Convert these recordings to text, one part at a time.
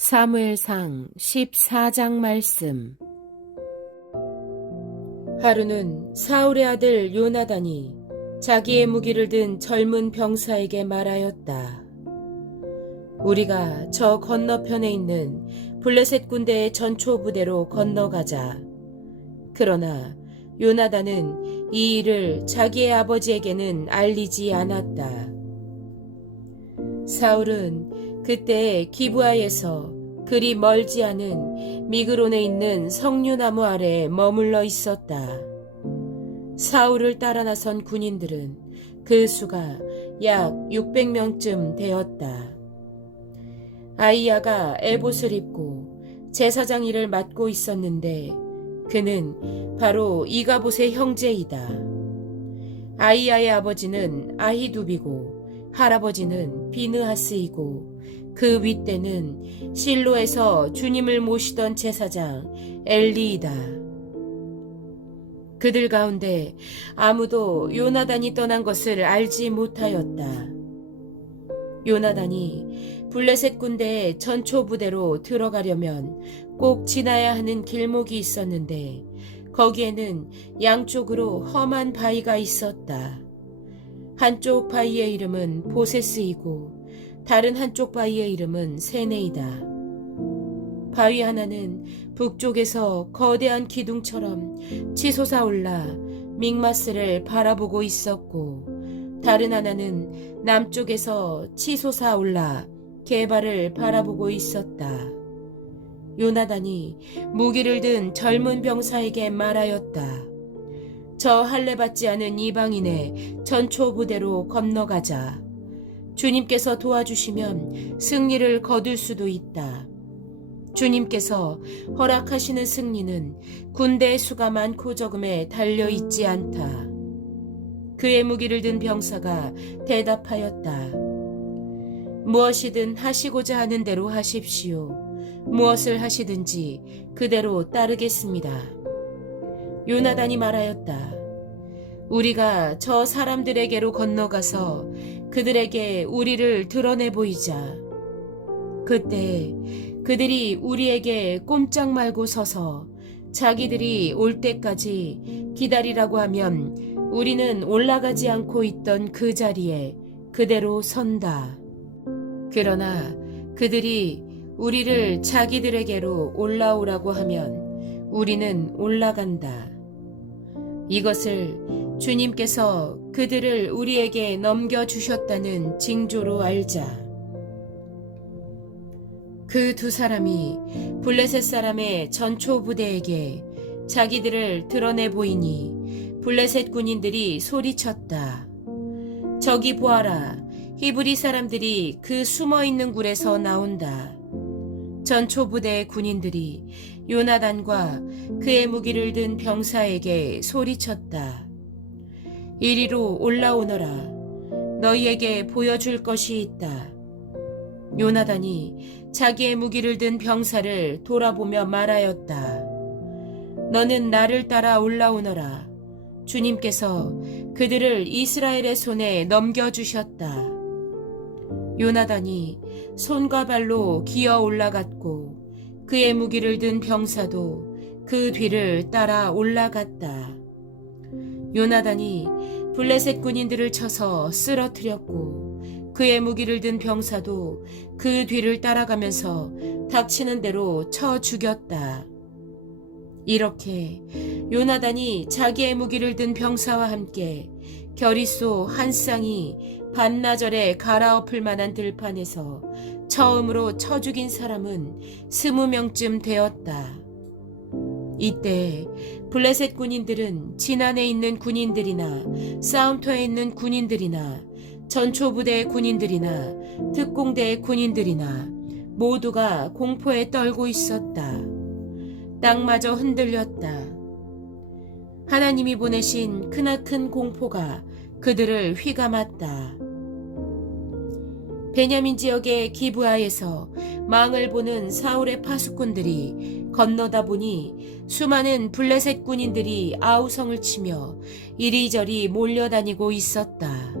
사무엘상 14장 말씀. 하루는 사울의 아들 요나단이 자기의 무기를 든 젊은 병사에게 말하였다. 우리가 저 건너편에 있는 블레셋 군대의 전초 부대로 건너가자. 그러나 요나단은 이 일을 자기의 아버지에게는 알리지 않았다. 사울은 그때 기브아에서 그리 멀지 않은 미그론에 있는 석류나무 아래에 머물러 있었다. 사울을 따라 나선 군인들은 그 수가 약 600명쯤 되었다. 아이야가 에봇을 입고 제사장 일을 맡고 있었는데 그는 바로 이가봇의 형제이다. 아이야의 아버지는 아히두비고 할아버지는 비느하스이고 그 윗대는 실로에서 주님을 모시던 제사장 엘리이다. 그들 가운데 아무도 요나단이 떠난 것을 알지 못하였다. 요나단이 블레셋 군대의 전초 부대로 들어가려면 꼭 지나야 하는 길목이 있었는데 거기에는 양쪽으로 험한 바위가 있었다. 한쪽 바위의 이름은 보세스이고 다른 한쪽 바위의 이름은 세네이다. 바위 하나는 북쪽에서 거대한 기둥처럼 치솟아 올라 믹마스를 바라보고 있었고 다른 하나는 남쪽에서 치솟아 올라 게발을 바라보고 있었다. 요나단이 무기를 든 젊은 병사에게 말하였다. 저 할례받지 않은 이방인의 전초 부대로 건너가자. 주님께서 도와주시면 승리를 거둘 수도 있다. 주님께서 허락하시는 승리는 군대의 수가 많고 적음에 달려있지 않다. 그의 무기를 든 병사가 대답하였다. 무엇이든 하시고자 하는 대로 하십시오. 무엇을 하시든지 그대로 따르겠습니다. 요나단이 말하였다. 우리가 저 사람들에게로 건너가서 그들에게 우리를 드러내 보이자. 그때 그들이 우리에게 꼼짝 말고 서서 자기들이 올 때까지 기다리라고 하면 우리는 올라가지 않고 있던 그 자리에 그대로 선다. 그러나 그들이 우리를 자기들에게로 올라오라고 하면 우리는 올라간다. 이것을 주님께서 그들을 우리에게 넘겨주셨다는 징조로 알자. 그 두 사람이 블레셋 사람의 전초 부대에게 자기들을 드러내 보이니 블레셋 군인들이 소리쳤다. 저기 보아라. 히브리 사람들이 그 숨어있는 굴에서 나온다. 전초 부대의 군인들이 요나단과 그의 무기를 든 병사에게 소리쳤다. 이리로 올라오너라. 너희에게 보여줄 것이 있다. 요나단이 자기의 무기를 든 병사를 돌아보며 말하였다. 너는 나를 따라 올라오너라. 주님께서 그들을 이스라엘의 손에 넘겨주셨다. 요나단이 손과 발로 기어 올라갔고 그의 무기를 든 병사도 그 뒤를 따라 올라갔다. 요나단이 블레셋 군인들을 쳐서 쓰러뜨렸고 그의 무기를 든 병사도 그 뒤를 따라가면서 닥치는 대로 쳐 죽였다. 이렇게 요나단이 자기의 무기를 든 병사와 함께 겨리소 한 쌍이 반나절에 갈아엎을 만한 들판에서 처음으로 쳐 죽인 사람은 20명쯤 되었다. 이때 블레셋 군인들은 진안에 있는 군인들이나 싸움터에 있는 군인들이나 전초부대의 군인들이나 특공대의 군인들이나 모두가 공포에 떨고 있었다. 땅마저 흔들렸다. 하나님이 보내신 크나큰 공포가 그들을 휘감았다. 베냐민 지역의 기브아에서 망을 보는 사울의 파수꾼들이 건너다 보니 수많은 블레셋 군인들이 아우성을 치며 이리저리 몰려다니고 있었다.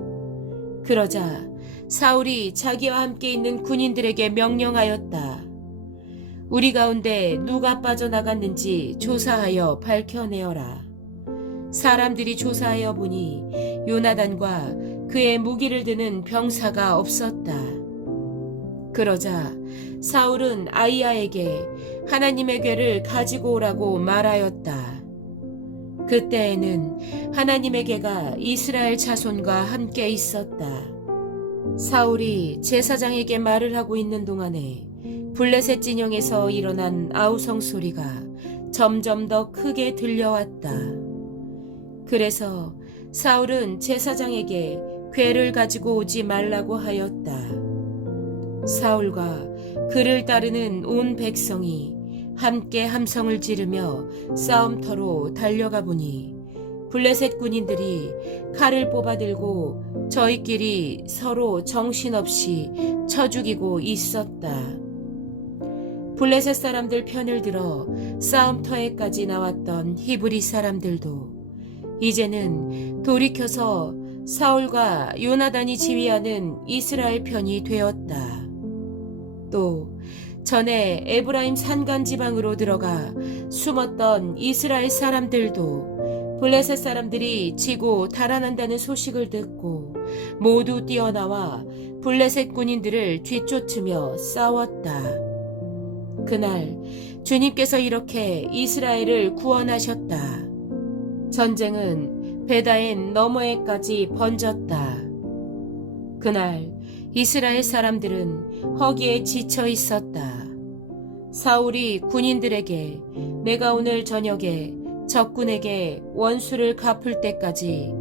그러자 사울이 자기와 함께 있는 군인들에게 명령하였다. 우리 가운데 누가 빠져나갔는지 조사하여 밝혀내어라. 사람들이 조사하여 보니 요나단과 그의 무기를 드는 병사가 없었다. 그러자 사울은 아히야에게 하나님의 궤를 가지고 오라고 말하였다. 그때에는 하나님의 궤가 이스라엘 자손과 함께 있었다. 사울이 제사장에게 말을 하고 있는 동안에 블레셋 진영에서 일어난 아우성 소리가 점점 더 크게 들려왔다. 그래서 사울은 제사장에게 궤를 가지고 오지 말라고 하였다. 사울과 그를 따르는 온 백성이 함께 함성을 지르며 싸움터로 달려가 보니 블레셋 군인들이 칼을 뽑아들고 저희끼리 서로 정신없이 쳐 죽이고 있었다. 블레셋 사람들 편을 들어 싸움터에까지 나왔던 히브리 사람들도 이제는 돌이켜서 사울과 요나단이 지휘하는 이스라엘 편이 되었다. 또 전에 에브라임 산간 지방으로 들어가 숨었던 이스라엘 사람들도 블레셋 사람들이 지고 달아난다는 소식을 듣고 모두 뛰어나와 블레셋 군인들을 뒤쫓으며 싸웠다. 그날 주님께서 이렇게 이스라엘을 구원하셨다. 전쟁은 베다엔 너머에까지 번졌다. 그날 이스라엘 사람들은 허기에 지쳐 있었다. 사울이 군인들에게 내가 오늘 저녁에 적군에게 원수를 갚을 때까지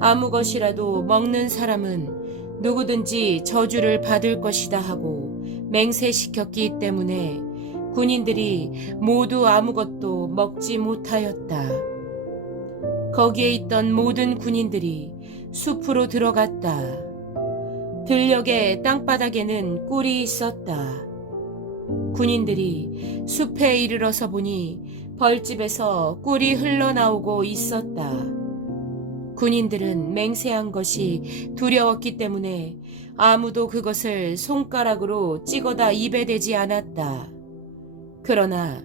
아무 것이라도 먹는 사람은 누구든지 저주를 받을 것이다 하고 맹세시켰기 때문에 군인들이 모두 아무것도 먹지 못하였다. 거기에 있던 모든 군인들이 숲으로 들어갔다. 들녘의 땅바닥에는 꿀이 있었다. 군인들이 숲에 이르러서 보니 벌집에서 꿀이 흘러나오고 있었다. 군인들은 맹세한 것이 두려웠기 때문에 아무도 그것을 손가락으로 찍어다 입에 대지 않았다. 그러나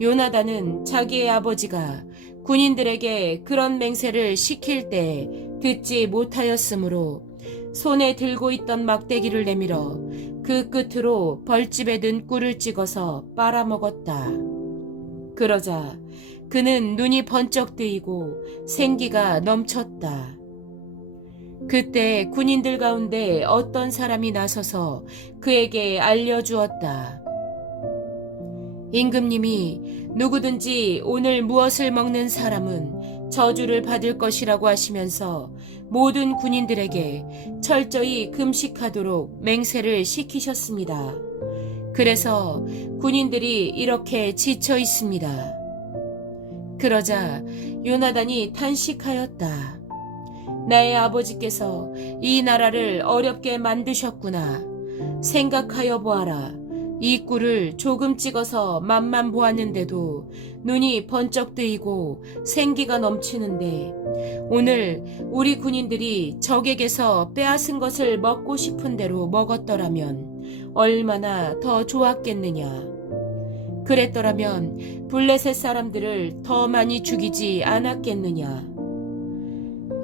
요나단은 자기의 아버지가 군인들에게 그런 맹세를 시킬 때 듣지 못하였으므로 손에 들고 있던 막대기를 내밀어 그 끝으로 벌집에 든 꿀을 찍어서 빨아먹었다. 그러자 그는 눈이 번쩍 뜨이고 생기가 넘쳤다. 그때 군인들 가운데 어떤 사람이 나서서 그에게 알려주었다. 임금님이 누구든지 오늘 무엇을 먹는 사람은 저주를 받을 것이라고 하시면서 모든 군인들에게 철저히 금식하도록 맹세를 시키셨습니다. 그래서 군인들이 이렇게 지쳐 있습니다. 그러자 요나단이 탄식하였다. 나의 아버지께서 이 나라를 어렵게 만드셨구나. 생각하여 보아라. 이 꿀을 조금 찍어서 맛만 보았는데도 눈이 번쩍 뜨이고 생기가 넘치는데 오늘 우리 군인들이 적에게서 빼앗은 것을 먹고 싶은 대로 먹었더라면 얼마나 더 좋았겠느냐. 그랬더라면 블레셋 사람들을 더 많이 죽이지 않았겠느냐.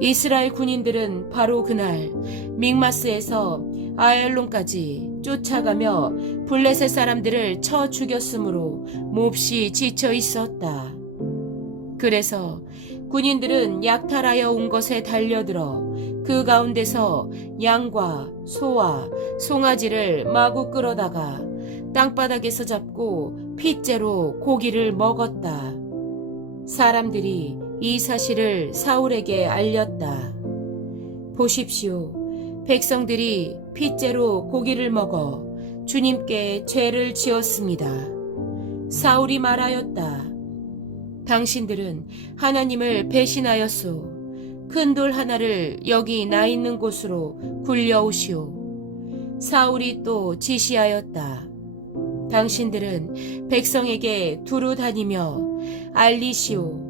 이스라엘 군인들은 바로 그날 믹마스에서 아얄론까지 쫓아가며 블레셋 사람들을 쳐 죽였으므로 몹시 지쳐 있었다. 그래서 군인들은 약탈하여 온 것에 달려들어 그 가운데서 양과 소와 송아지를 마구 끌어다가 땅바닥에서 잡고 핏째로 고기를 먹었다. 사람들이 이 사실을 사울에게 알렸다. 보십시오. 백성들이 핏째로 고기를 먹어 주님께 죄를 지었습니다. 사울이 말하였다. 당신들은 하나님을 배신하였소. 큰 돌 하나를 여기 나 있는 곳으로 굴려오시오. 사울이 또 지시하였다. 당신들은 백성에게 두루 다니며 알리시오.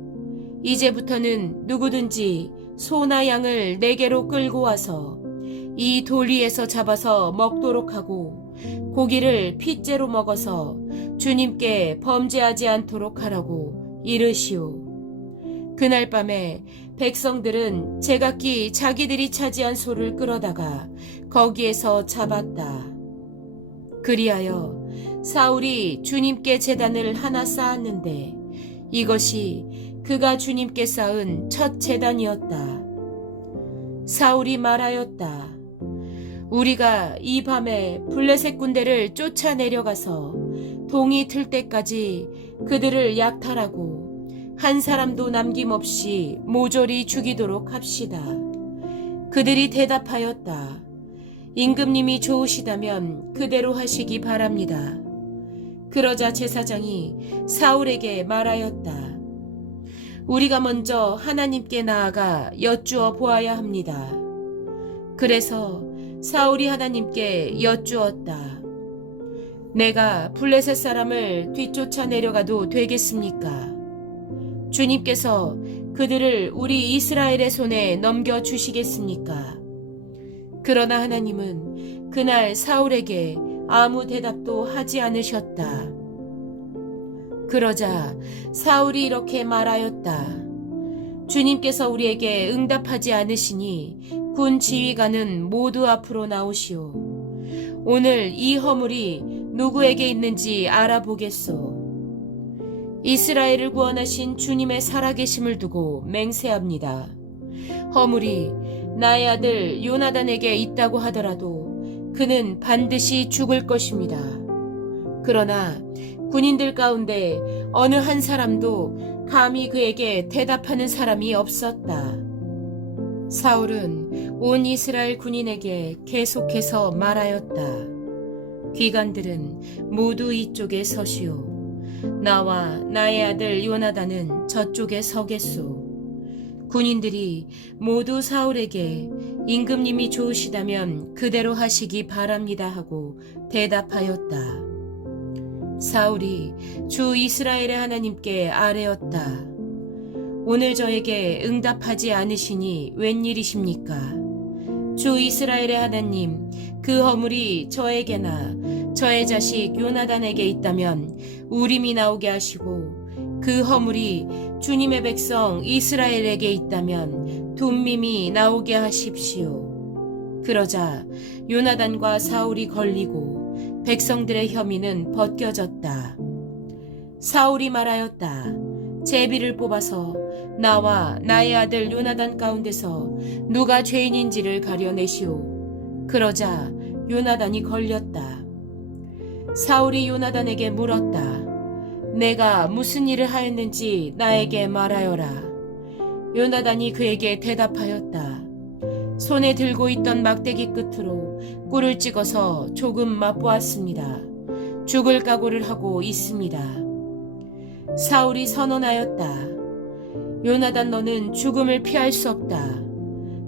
이제부터는 누구든지 소나 양을 내게로 끌고 와서 이 돌 위에서 잡아서 먹도록 하고 고기를 핏째로 먹어서 주님께 범죄하지 않도록 하라고 이르시오. 그날 밤에 백성들은 제각기 자기들이 차지한 소를 끌어다가 거기에서 잡았다. 그리하여 사울이 주님께 제단을 하나 쌓았는데 이것이 그가 주님께 쌓은 첫 제단이었다. 사울이 말하였다. 우리가 이 밤에 블레셋 군대를 쫓아내려가서 동이 틀 때까지 그들을 약탈하고 한 사람도 남김없이 모조리 죽이도록 합시다. 그들이 대답하였다. 임금님이 좋으시다면 그대로 하시기 바랍니다. 그러자 제사장이 사울에게 말하였다. 우리가 먼저 하나님께 나아가 여쭈어 보아야 합니다. 그래서 사울이 하나님께 여쭈었다. 내가 블레셋 사람을 뒤쫓아 내려가도 되겠습니까? 주님께서 그들을 우리 이스라엘의 손에 넘겨주시겠습니까? 그러나 하나님은 그날 사울에게 아무 대답도 하지 않으셨다. 그러자 사울이 이렇게 말하였다. 주님께서 우리에게 응답하지 않으시니 군 지휘관은 모두 앞으로 나오시오. 오늘 이 허물이 누구에게 있는지 알아보겠소. 이스라엘을 구원하신 주님의 살아계심을 두고 맹세합니다. 허물이 나의 아들 요나단에게 있다고 하더라도 그는 반드시 죽을 것입니다. 그러나 군인들 가운데 어느 한 사람도 감히 그에게 대답하는 사람이 없었다. 사울은 온 이스라엘 군인에게 계속해서 말하였다. 귀관들은 모두 이쪽에 서시오. 나와 나의 아들 요나단은 저쪽에 서겠소. 군인들이 모두 사울에게 임금님이 좋으시다면 그대로 하시기 바랍니다 하고 대답하였다. 사울이 주 이스라엘의 하나님께 아뢰었다. 오늘 저에게 응답하지 않으시니 웬일이십니까? 주 이스라엘의 하나님, 그 허물이 저에게나 저의 자식 요나단에게 있다면 우림이 나오게 하시고 그 허물이 주님의 백성 이스라엘에게 있다면 둠밈이 나오게 하십시오. 그러자 요나단과 사울이 걸리고 백성들의 혐의는 벗겨졌다. 사울이 말하였다. 제비를 뽑아서 나와 나의 아들 요나단 가운데서 누가 죄인인지를 가려내시오. 그러자 요나단이 걸렸다. 사울이 요나단에게 물었다. 내가 무슨 일을 하였는지 나에게 말하여라. 요나단이 그에게 대답하였다. 손에 들고 있던 막대기 끝으로 꿀을 찍어서 조금 맛보았습니다. 죽을 각오를 하고 있습니다. 사울이 선언하였다. 요나단, 너는 죽음을 피할 수 없다.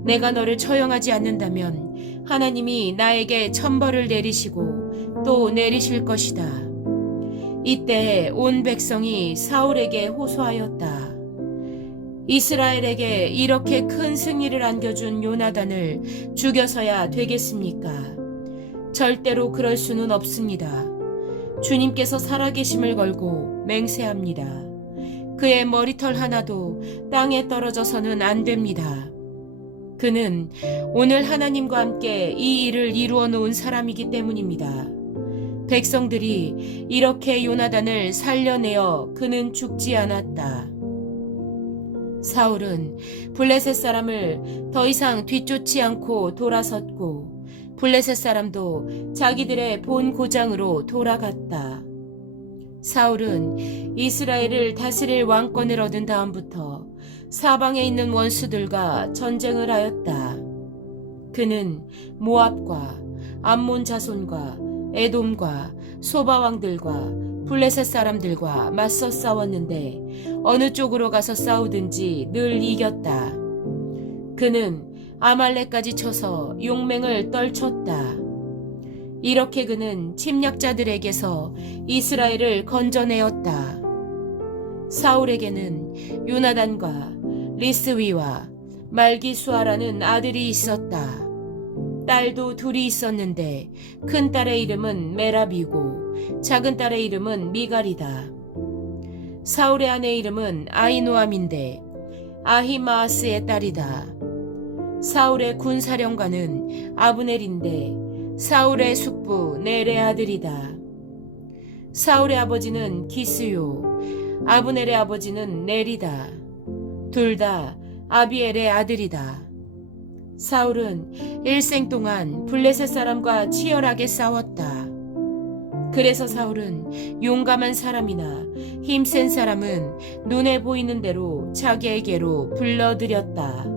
내가 너를 처형하지 않는다면 하나님이 나에게 천벌을 내리시고 또 내리실 것이다. 이때 온 백성이 사울에게 호소하였다. 이스라엘에게 이렇게 큰 승리를 안겨준 요나단을 죽여서야 되겠습니까? 절대로 그럴 수는 없습니다. 주님께서 살아계심을 걸고 맹세합니다. 그의 머리털 하나도 땅에 떨어져서는 안 됩니다. 그는 오늘 하나님과 함께 이 일을 이루어 놓은 사람이기 때문입니다. 백성들이 이렇게 요나단을 살려내어 그는 죽지 않았다. 사울은 블레셋 사람을 더 이상 뒤쫓지 않고 돌아섰고 블레셋 사람도 자기들의 본 고장으로 돌아갔다. 사울은 이스라엘을 다스릴 왕권을 얻은 다음부터 사방에 있는 원수들과 전쟁을 하였다. 그는 모압과 암몬 자손과 에돔과 소바 왕들과 블레셋 사람들과 맞서 싸웠는데 어느 쪽으로 가서 싸우든지 늘 이겼다. 그는 아말렉까지 쳐서 용맹을 떨쳤다. 이렇게 그는 침략자들에게서 이스라엘을 건져내었다. 사울에게는 요나단과 리스위와 말기수아라는 아들이 있었다. 딸도 둘이 있었는데 큰 딸의 이름은 메라비고 작은 딸의 이름은 미갈이다. 사울의 아내 이름은 아히노암인데 아히마아스의 딸이다. 사울의 군사령관은 아브넬인데 사울의 숙부 넬의 아들이다. 사울의 아버지는 기스요, 아브넬의 아버지는 넬이다. 둘 다 아비엘의 아들이다. 사울은 일생 동안 블레셋 사람과 치열하게 싸웠다. 그래서 사울은 용감한 사람이나 힘센 사람은 눈에 보이는 대로 자기에게로 불러들였다.